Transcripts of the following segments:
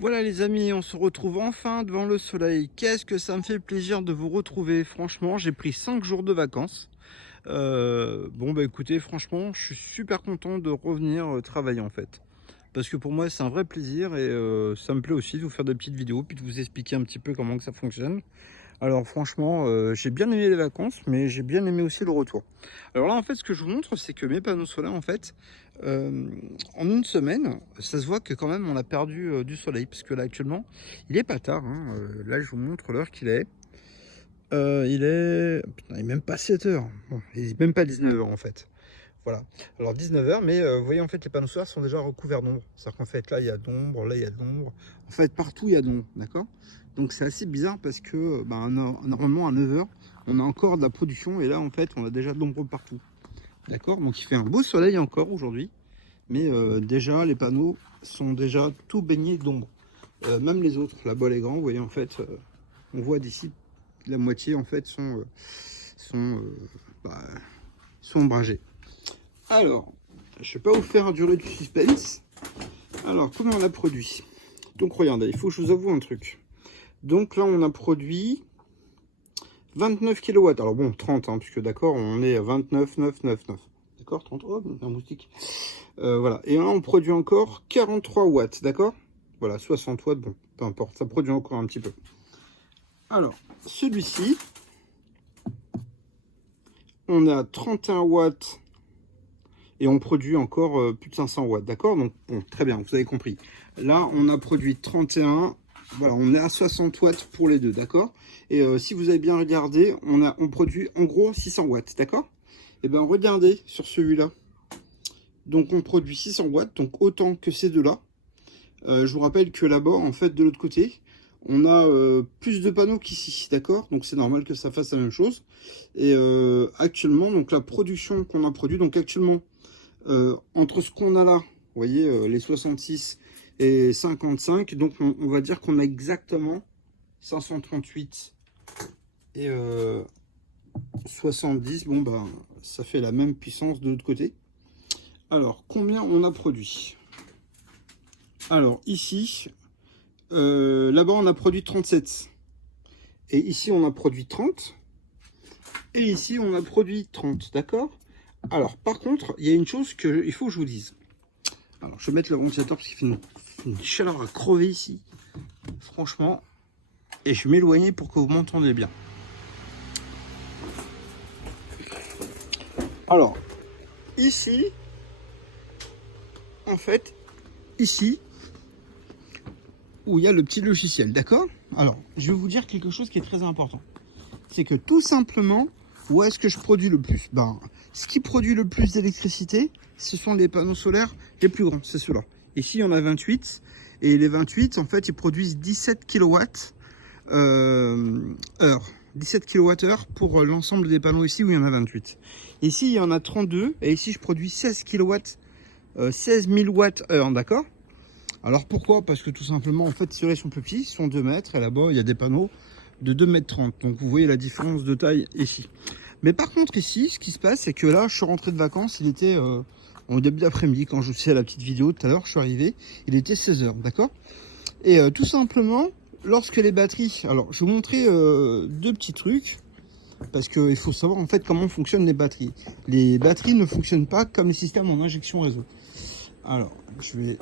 Voilà les amis, on se retrouve enfin devant le soleil. Qu'est-ce que ça me fait plaisir de vous retrouver. Franchement, j'ai pris 5 jours de vacances. Bon bah écoutez, franchement, je suis super content de revenir travailler en fait. Parce que pour moi, c'est un vrai plaisir et ça me plaît aussi de vous faire des petites vidéos puis de vous expliquer un petit peu comment que ça fonctionne. Alors franchement, j'ai bien aimé les vacances, mais j'ai bien aimé aussi le retour. Alors là, en fait, ce que je vous montre, c'est que mes panneaux solaires, en fait, en une semaine, ça se voit que quand même, on a perdu du soleil. Parce que là, actuellement, il est pas tard, hein. Là, je vous montre l'heure qu'il est. Il est... Putain, il est même pas 7 heures. Bon, il est même pas 19 heures, en fait. Voilà. Alors 19 heures, mais vous voyez, en fait, les panneaux solaires sont déjà recouverts d'ombre. C'est-à-dire qu'en fait, là, il y a d'ombre, là, il y a de l'ombre. En fait, partout, il y a d'ombre, d'accord? Donc c'est assez bizarre parce que normalement à 9 heures, on a encore de la production et là, en fait, on a déjà de l'ombre partout. D'accord? Donc il fait un beau soleil encore aujourd'hui, mais déjà, les panneaux sont déjà tout baignés d'ombre. Même les autres, la boîte est grande, vous voyez, en fait, on voit d'ici, la moitié, en fait, bah, sont ombragés. Alors, je ne vais pas vous faire durer du suspense. Alors, comment on a produit? Donc, regardez, il faut que je vous avoue un truc. Donc là, on a produit 29 kW. Alors bon, 30, hein, puisque d'accord, on est à 29, 9, 9, 9. D'accord, 30, oh, un moustique. Voilà, et là, on produit encore 43 watts, d'accord? Voilà, 60 watts, bon, peu importe, ça produit encore un petit peu. Alors, celui-ci, on a 31 watts et on produit encore plus de 500 watts, d'accord? Donc, bon, très bien, vous avez compris. Là, on a produit 31, voilà, on est à 60 watts pour les deux, d'accord? Et si vous avez bien regardé, on produit en gros 600 watts, d'accord? Et bien, regardez sur celui-là. Donc, on produit 600 watts, donc autant que ces deux-là. Je vous rappelle que là-bas, en fait, de l'autre côté, on a plus de panneaux qu'ici, d'accord? Donc, c'est normal que ça fasse la même chose. Et actuellement, donc la production qu'on a produit, donc actuellement, entre ce qu'on a là, vous voyez, les 66 et 55, donc on va dire qu'on a exactement 538 et 70, bon bah ça fait la même puissance de l'autre côté. Alors combien on a produit? Alors ici, là-bas on a produit 37 et ici on a produit 30 et ici on a produit 30, d'accord? Alors par contre, il y a une chose qu'il faut que je vous dise. Alors je vais mettre le ventilateur parce qu'il fait une chaleur à crever ici, franchement, et je vais m'éloigner pour que vous m'entendez bien. Alors ici, en fait, ici où il y a le petit logiciel, d'accord? Alors je vais vous dire quelque chose qui est très important, c'est que tout simplement, où est-ce que je produis le plus? Ben, ce qui produit le plus d'électricité, ce sont les panneaux solaires les plus grands, c'est ceux-là. Ici, il y en a 28, et les 28, en fait, ils produisent 17 kWh. 17 kWh pour l'ensemble des panneaux ici où il y en a 28. Ici, il y en a 32, et ici, je produis 16 kW, 16 000 watts heure, d'accord? Alors pourquoi? Parce que tout simplement, en fait, ceux-là sont plus petits, ils sont 2 mètres, et là-bas, il y a des panneaux de 2 mètres 30. Donc vous voyez la différence de taille ici. Mais par contre ici, ce qui se passe, c'est que là, je suis rentré de vacances, il était en début d'après-midi, quand je vous faisais la petite vidéo tout à l'heure, je suis arrivé, il était 16 h, d'accord? Et tout simplement, lorsque les batteries... Alors, je vais vous montrer deux petits trucs, parce qu'il faut savoir en fait comment fonctionnent les batteries. Les batteries ne fonctionnent pas comme les systèmes en injection réseau. Alors, je vais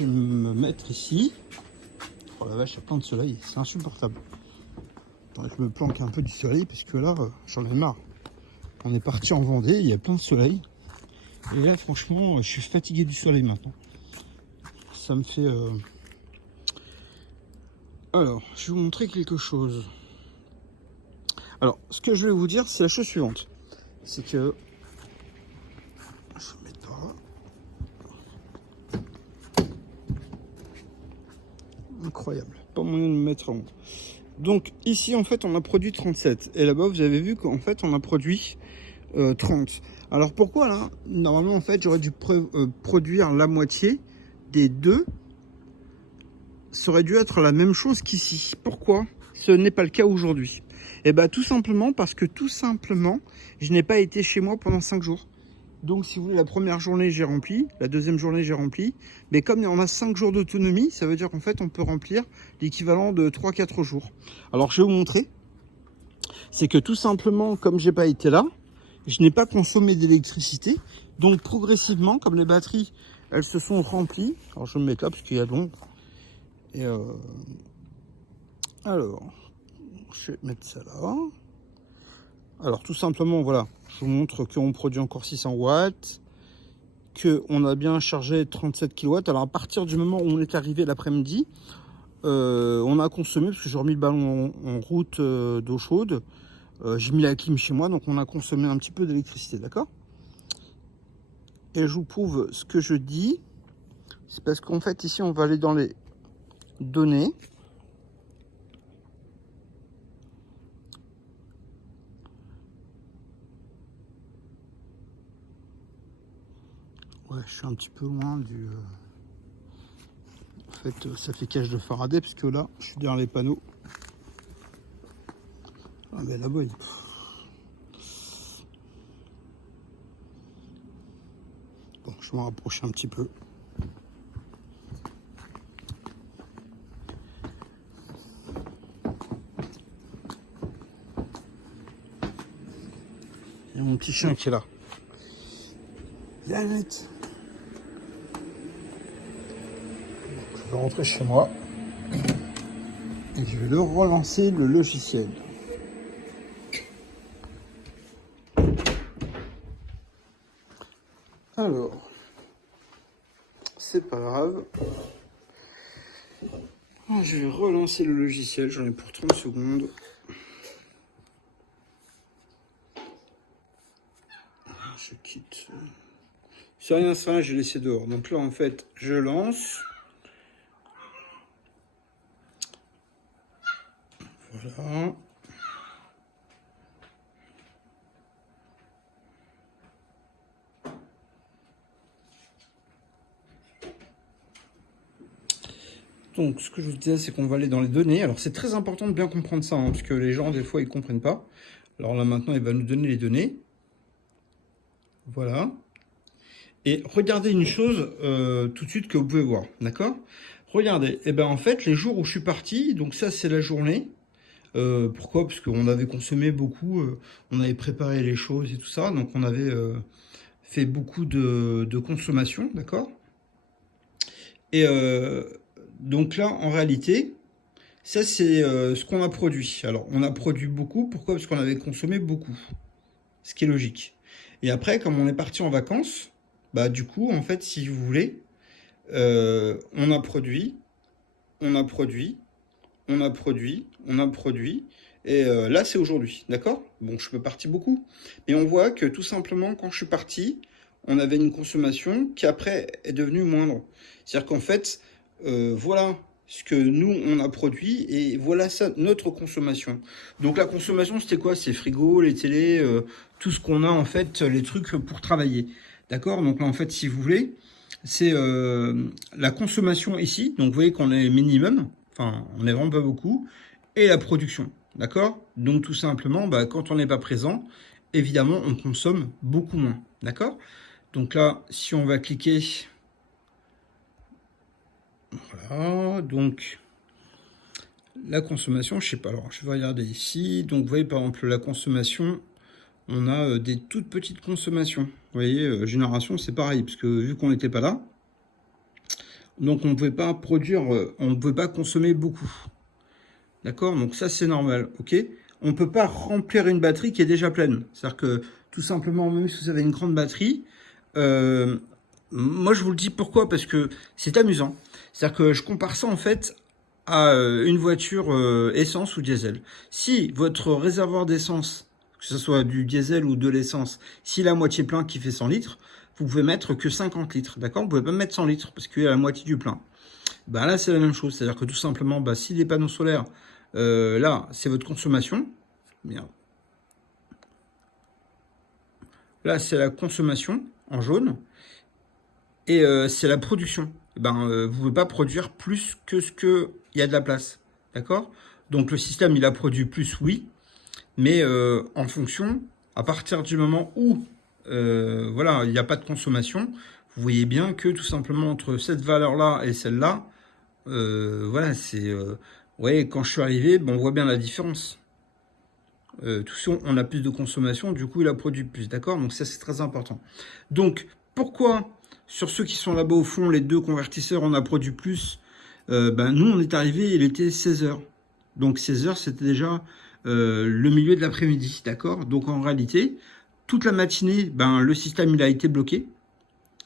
me mettre ici. Oh la vache, il y a plein de soleil, c'est insupportable. Attends, je me planque un peu du soleil, parce que là, j'en ai marre. On est parti en Vendée, il y a plein de soleil. Et là, franchement, je suis fatigué du soleil maintenant. Ça me fait... Alors, je vais vous montrer quelque chose. Alors, ce que je vais vous dire, c'est la chose suivante. C'est que... Je vais mettre par là. Incroyable. Pas moyen de me mettre en haut. Donc, ici, en fait, on a produit 37. Et là-bas, vous avez vu qu'en fait, on a produit 30. Alors, pourquoi, là? Normalement, en fait, j'aurais dû produire la moitié des deux. Ça aurait dû être la même chose qu'ici. Pourquoi ce n'est pas le cas aujourd'hui? Eh bien, tout simplement parce que je n'ai pas été chez moi pendant 5 jours. Donc si vous voulez, la première journée j'ai rempli, la deuxième journée j'ai rempli, mais comme on a 5 jours d'autonomie, ça veut dire qu'en fait on peut remplir l'équivalent de 3-4 jours. Alors je vais vous montrer, c'est que tout simplement comme j'ai pas été là, je n'ai pas consommé d'électricité, donc progressivement comme les batteries elles se sont remplies, alors je vais me mettre là parce qu'il y a de l'ombre, et alors je vais mettre ça là. Alors tout simplement voilà, je vous montre qu'on produit encore 600 watts, qu'on a bien chargé 37 kW. Alors à partir du moment où on est arrivé l'après-midi, on a consommé, parce que j'ai remis le ballon en route d'eau chaude, j'ai mis la clim chez moi, donc on a consommé un petit peu d'électricité, d'accord? Et je vous prouve ce que je dis, c'est parce qu'en fait ici on va aller dans les données. Ouais, je suis un petit peu loin du... En fait, ça fait cage de Faraday, parce que là, je suis derrière les panneaux. Ah ben là-bas, il... Bon, je vais m'en rapprocher un petit peu. Il y a mon petit chien qui est là. Viens vite. Je vais rentrer chez moi. Et je vais le relancer le logiciel. Alors, c'est pas grave. Je vais relancer le logiciel, j'en ai pour 30 secondes. Je quitte. C'est rien, ça, j'ai laissé dehors. Donc là, en fait, je lance. Voilà. Donc, ce que je vous disais, c'est qu'on va aller dans les données. Alors, c'est très important de bien comprendre ça, hein, parce que les gens, des fois, ils ne comprennent pas. Alors là, maintenant, il va nous donner les données. Voilà. Et regardez une chose tout de suite que vous pouvez voir, d'accord? Regardez, et ben en fait, les jours où je suis parti, donc ça, c'est la journée. Pourquoi? Parce qu'on avait consommé beaucoup, on avait préparé les choses et tout ça, donc on avait fait beaucoup de consommation, d'accord? Et donc là, en réalité, ça c'est ce qu'on a produit. Alors, on a produit beaucoup, pourquoi? Parce qu'on avait consommé beaucoup, ce qui est logique. Et après, comme on est parti en vacances, bah du coup, en fait, si vous voulez, on a produit, on a produit, on a produit, on a produit, et là c'est aujourd'hui, d'accord? Bon, je peux partir beaucoup, mais on voit que tout simplement quand je suis parti, on avait une consommation qui après est devenue moindre. C'est-à-dire qu'en fait, voilà ce que nous on a produit et voilà ça notre consommation. Donc la consommation c'était quoi? C'est frigo, les télés, tout ce qu'on a en fait, les trucs pour travailler, d'accord? Donc là en fait si vous voulez, c'est la consommation ici, donc vous voyez qu'on est minimum, enfin on n'est vraiment pas beaucoup, et la production, d'accord? Donc tout simplement, bah, quand on n'est pas présent, évidemment on consomme beaucoup moins, d'accord? Donc là, si on va cliquer, voilà, donc la consommation, je sais pas, alors je vais regarder ici, donc vous voyez par exemple la consommation, on a des toutes petites consommations, vous voyez, génération c'est pareil, parce que vu qu'on n'était pas là, donc on ne pouvait pas produire, on ne pouvait pas consommer beaucoup. D'accord? Donc ça c'est normal, ok? On ne peut pas remplir une batterie qui est déjà pleine. C'est-à-dire que tout simplement, même si vous avez une grande batterie, moi je vous le dis pourquoi? Parce que c'est amusant. C'est-à-dire que je compare ça en fait à une voiture essence ou diesel. Si votre réservoir d'essence, que ce soit du diesel ou de l'essence, s'il est à moitié plein qui fait 100 litres, vous pouvez mettre que 50 litres, d'accord? Vous pouvez pas mettre 100 litres parce qu'il y a la moitié du plein. Ben là, c'est la même chose. C'est-à-dire que tout simplement, bah, si les panneaux solaires, là, c'est votre consommation. Merde. Là, c'est la consommation en jaune. Et c'est la production. Ben, vous ne pouvez pas produire plus que ce qu'il y a de la place. D'accord? Donc le système, il a produit plus, oui. Mais en fonction, à partir du moment où voilà, il n'y a pas de consommation. Vous voyez bien que tout simplement entre cette valeur-là et celle-là, voilà, c'est... ouais, quand je suis arrivé, bon, on voit bien la différence. Tout ça, on a plus de consommation, du coup, il a produit plus, d'accord? Donc ça, c'est très important. Donc, pourquoi, sur ceux qui sont là-bas au fond, les deux convertisseurs, on a produit plus? Ben, nous, on est arrivé, il était 16 heures. Donc 16 heures, c'était déjà le milieu de l'après-midi, d'accord? Donc en réalité, toute la matinée, ben, le système, il a été bloqué,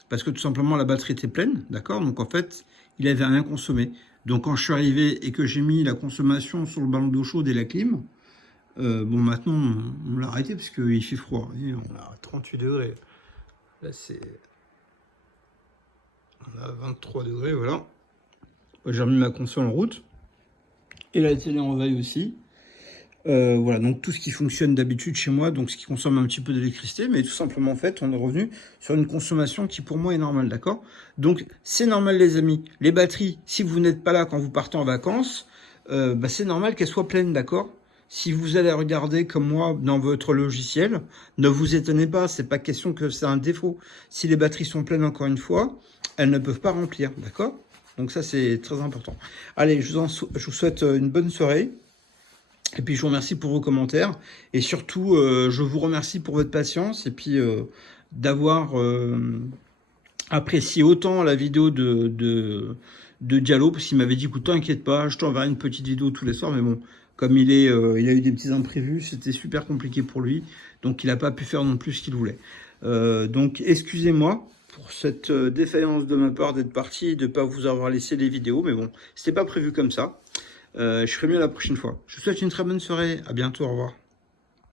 parce que tout simplement, la batterie était pleine, d'accord? Donc en fait, il avait rien consommé. Donc quand je suis arrivé et que j'ai mis la consommation sur le ballon d'eau chaude et la clim, bon, maintenant, on l'a arrêté parce qu'il fait froid. Et on a 38 degrés. Là, c'est... On a 23 degrés, voilà. J'ai remis ma console en route. Et la télé en veille aussi. Voilà, donc tout ce qui fonctionne d'habitude chez moi, donc ce qui consomme un petit peu d'électricité, mais tout simplement, en fait, on est revenu sur une consommation qui, pour moi, est normale, d'accord? Donc, c'est normal, les amis. Les batteries, si vous n'êtes pas là quand vous partez en vacances, bah, c'est normal qu'elles soient pleines, d'accord? Si vous allez regarder comme moi dans votre logiciel, ne vous étonnez pas, c'est pas question que c'est un défaut. Si les batteries sont pleines, encore une fois, elles ne peuvent pas remplir, d'accord? Donc ça, c'est très important. Allez, je vous souhaite une bonne soirée. Et puis, je vous remercie pour vos commentaires. Et surtout, je vous remercie pour votre patience. Et puis, d'avoir apprécié autant la vidéo de Diallo. Parce qu'il m'avait dit, écoute, t'inquiète pas, je t'enverrai une petite vidéo tous les soirs. Mais bon, comme il a eu des petits imprévus, c'était super compliqué pour lui. Donc, il n'a pas pu faire non plus ce qu'il voulait. Donc, excusez-moi pour cette défaillance de ma part d'être parti et de ne pas vous avoir laissé les vidéos. Mais bon, c'était pas prévu comme ça. Je ferai mieux la prochaine fois. Je vous souhaite une très bonne soirée. À bientôt. Au revoir.